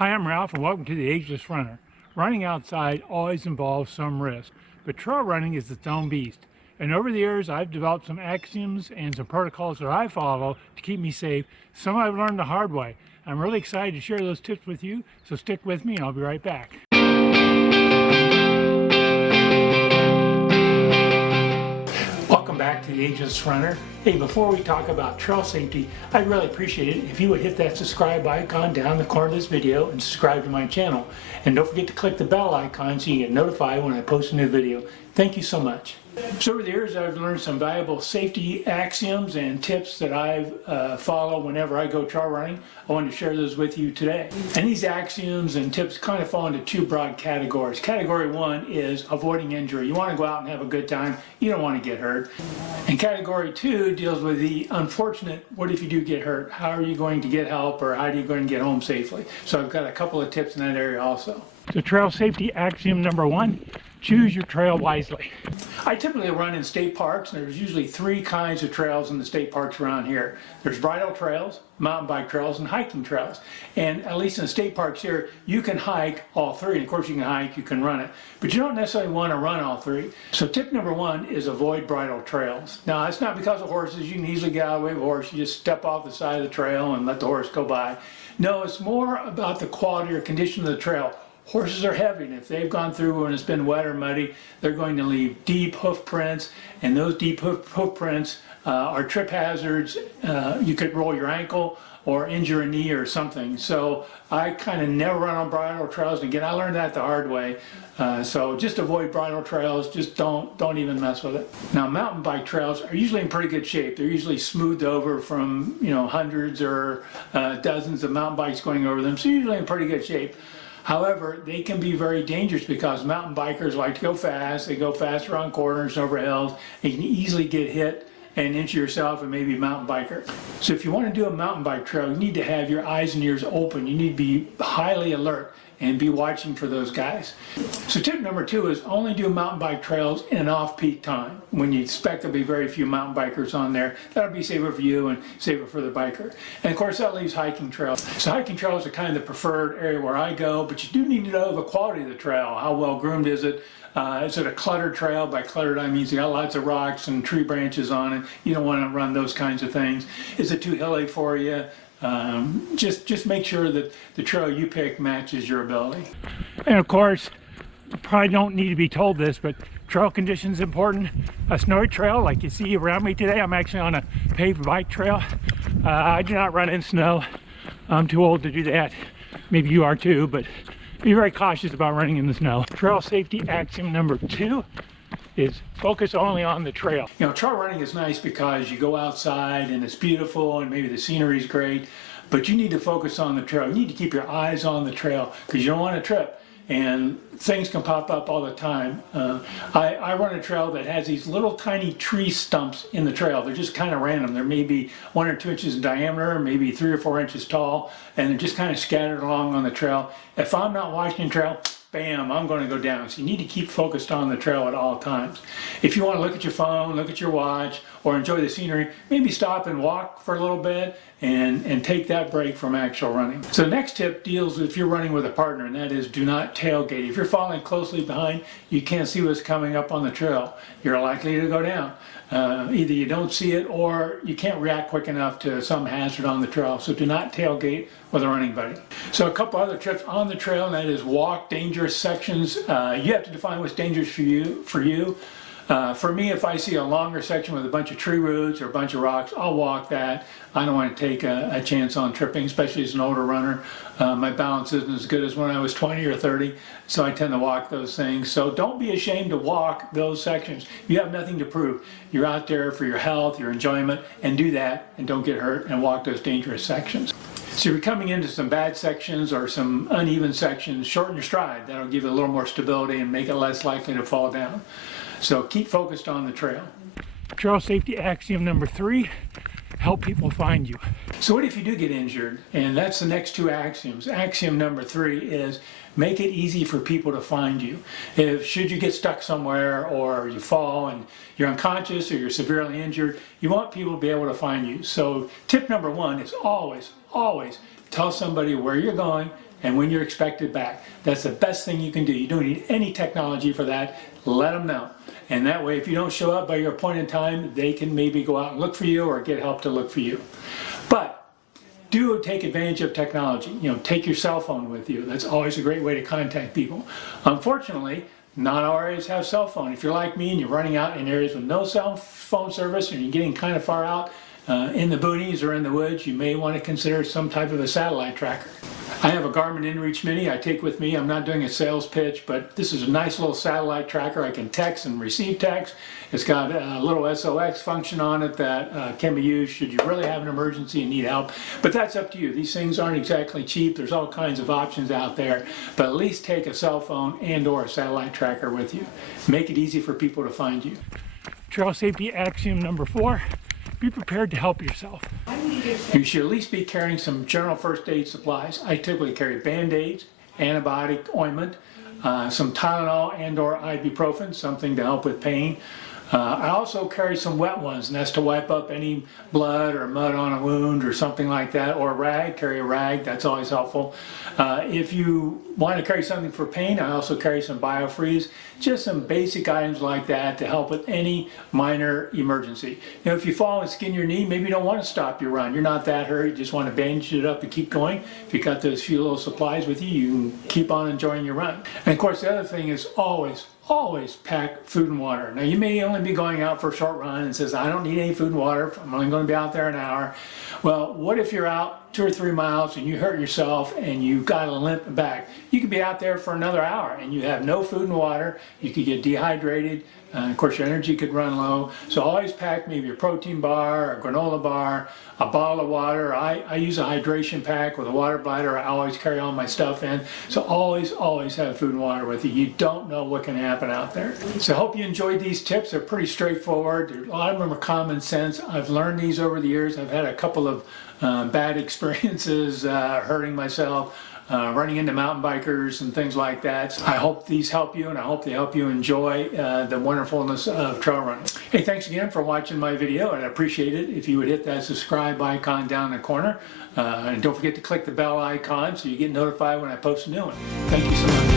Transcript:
Hi, I'm Ralph and welcome to the Ageless Runner. Running outside always involves some risk, but trail running is its own beast. And over the years, I've developed some axioms and some protocols that I follow to keep me safe. Some I've learned the hard way. I'm really excited to share those tips with you, so stick with me and I'll be right back. Welcome back to the Ageless Runner. Hey, before we talk about trail safety, I'd really appreciate it if you would hit that subscribe icon down in the corner of this video and subscribe to my channel. And don't forget to click the bell icon so you get notified when I post a new video. Thank you so much. So over the years, I've learned some valuable safety axioms and tips that I follow whenever I go trail running. I wanted to share those with you today. And these axioms and tips kind of fall into two broad categories. Category one is avoiding injury. You want to go out and have a good time. You don't want to get hurt. And category two deals with the unfortunate, what if you do get hurt? How are you going to get help, or how are you going to get home safely? So I've got a couple of tips in that area also. So trail safety axiom number one, choose your trail wisely. I typically run in state parks, and there's usually three kinds of trails in the state parks around here. There's bridle trails, mountain bike trails, and hiking trails. And at least in the state parks here, you can hike all three. And of course you can hike, you can run it, but you don't necessarily want to run all three. So tip number one is avoid bridle trails. Now it's not because of horses. You can easily get out of the way of a horse. You just step off the side of the trail and let the horse go by. No, it's more about the quality or condition of the trail. Horses are heavy, and if they've gone through when it's been wet or muddy, they're going to leave deep hoof prints, and those deep hoof prints are trip hazards. You could roll your ankle or injure a knee or something. So I kind of never run on bridle trails. And again, I learned that the hard way. So just avoid bridle trails. Just don't even mess with it. Now, mountain bike trails are usually in pretty good shape. They're usually smoothed over from hundreds or dozens of mountain bikes going over them. So usually in pretty good shape. However, they can be very dangerous because mountain bikers like to go fast. They go fast around corners and over hills. And you can easily get hit and injure yourself and maybe a mountain biker. So if you want to do a mountain bike trail, you need to have your eyes and ears open. You need to be highly alert and be watching for those guys. So tip number two is only do mountain bike trails in an off-peak time when you expect there'll be very few mountain bikers on there. That'll be safer for you and safer for the biker. And of course that leaves hiking trails. So hiking trails are kind of the preferred area where I go, but you do need to know the quality of the trail. How well groomed is it? Is it a cluttered trail? By cluttered I mean you got lots of rocks and tree branches on it. You don't want to run those kinds of things. Is it too hilly for you? Just make sure that the trail you pick matches your ability. And of course, you probably don't need to be told this, but trail conditions important. A snowy trail like you see around me today, I'm actually on a paved bike trail. I do not run in snow. I'm too old to do that. Maybe you are too, but be very cautious about running in the snow. Trail safety axiom number two is focus only on the trail. Trail running is nice because you go outside and it's beautiful and maybe the scenery is great, but you need to focus on the trail. You need to keep your eyes on the trail because you don't want to trip. And things can pop up all the time. I run a trail that has these little tiny tree stumps in the trail. They're just kind of random. They're maybe 1 or 2 inches in diameter, maybe 3 or 4 inches tall, and they're just kind of scattered along on the trail. If I'm not watching the trail, bam, I'm going to go down. So you need to keep focused on the trail at all times. If you want to look at your phone, look at your watch, or enjoy the scenery, maybe stop and walk for a little bit and take that break from actual running. So the next tip deals with if you're running with a partner, and that is do not tailgate. If you're following closely behind, you can't see what's coming up on the trail. You're likely to go down. Either you don't see it or you can't react quick enough to some hazard on the trail. So do not tailgate with a running buddy. So a couple other tips on the trail, and that is walk dangerous sections. You have to define what's dangerous for you. For me, if I see a longer section with a bunch of tree roots or a bunch of rocks, I'll walk that. I don't want to take a chance on tripping, especially as an older runner. My balance isn't as good as when I was 20 or 30, so I tend to walk those things. So don't be ashamed to walk those sections. You have nothing to prove. You're out there for your health, your enjoyment, and do that, and don't get hurt, and walk those dangerous sections. So if you're coming into some bad sections or some uneven sections, shorten your stride. That'll give you a little more stability and make it less likely to fall down. So keep focused on the trail. Trail safety axiom number three, help people find you. So what if you do get injured? And that's the next two axioms. Axiom number three is make it easy for people to find you. Should you get stuck somewhere or you fall and you're unconscious or you're severely injured, you want people to be able to find you. So tip number one is always tell somebody where you're going and when you're expected back. That's the best thing you can do. You don't need any technology for that. Let them know. And that way, if you don't show up by your appointed time, they can maybe go out and look for you or get help to look for you. But do take advantage of technology. Take your cell phone with you. That's always a great way to contact people. Unfortunately, not all areas have cell phone. If you're like me and you're running out in areas with no cell phone service and you're getting kind of far out in the boonies or in the woods, you may want to consider some type of a satellite tracker. I have a Garmin inReach Mini I take with me. I'm not doing a sales pitch, but this is a nice little satellite tracker. I can text and receive text. It's got a little SOS function on it that can be used should you really have an emergency and need help. But that's up to you. These things aren't exactly cheap. There's all kinds of options out there. But at least take a cell phone and or a satellite tracker with you. Make it easy for people to find you. Trail safety axiom number 4. Be prepared to help yourself. You should at least be carrying some general first aid supplies. I typically carry Band-Aids, antibiotic ointment, some Tylenol and or ibuprofen, something to help with pain. I also carry some wet ones, and that's to wipe up any blood or mud on a wound or something like that, or a rag. Carry a rag, that's always helpful. If you want to carry something for pain, I also carry some BioFreeze, just some basic items like that to help with any minor emergency. If you fall and skin your knee, maybe you don't want to stop your run. You're not that hurt, you just want to bandage it up and keep going. If you got those few little supplies with you, you can keep on enjoying your run. And of course, the other thing is always pack food and water. Now you may only be going out for a short run and says, I don't need any food and water, I'm only going to be out there an hour. Well, what if you're out 2 or 3 miles and you hurt yourself and you've got a limp back? You could be out there for another hour and you have no food and water, you could get dehydrated, of course your energy could run low. So always pack maybe a protein bar, a granola bar, a bottle of water. I use a hydration pack with a water bladder. I always carry all my stuff in. So always have food and water with you. You don't know what can happen out there. So I hope you enjoyed these tips. They're pretty straightforward. A lot of them are common sense. I've learned these over the years. I've had a couple of bad experiences hurting myself. Running into mountain bikers and things like that. I hope these help you, and I hope they help you enjoy the wonderfulness of trail running. Hey, thanks again for watching my video, and I appreciate it if you would hit that subscribe icon down in the corner. And don't forget to click the bell icon so you get notified when I post a new one. Thank you so much.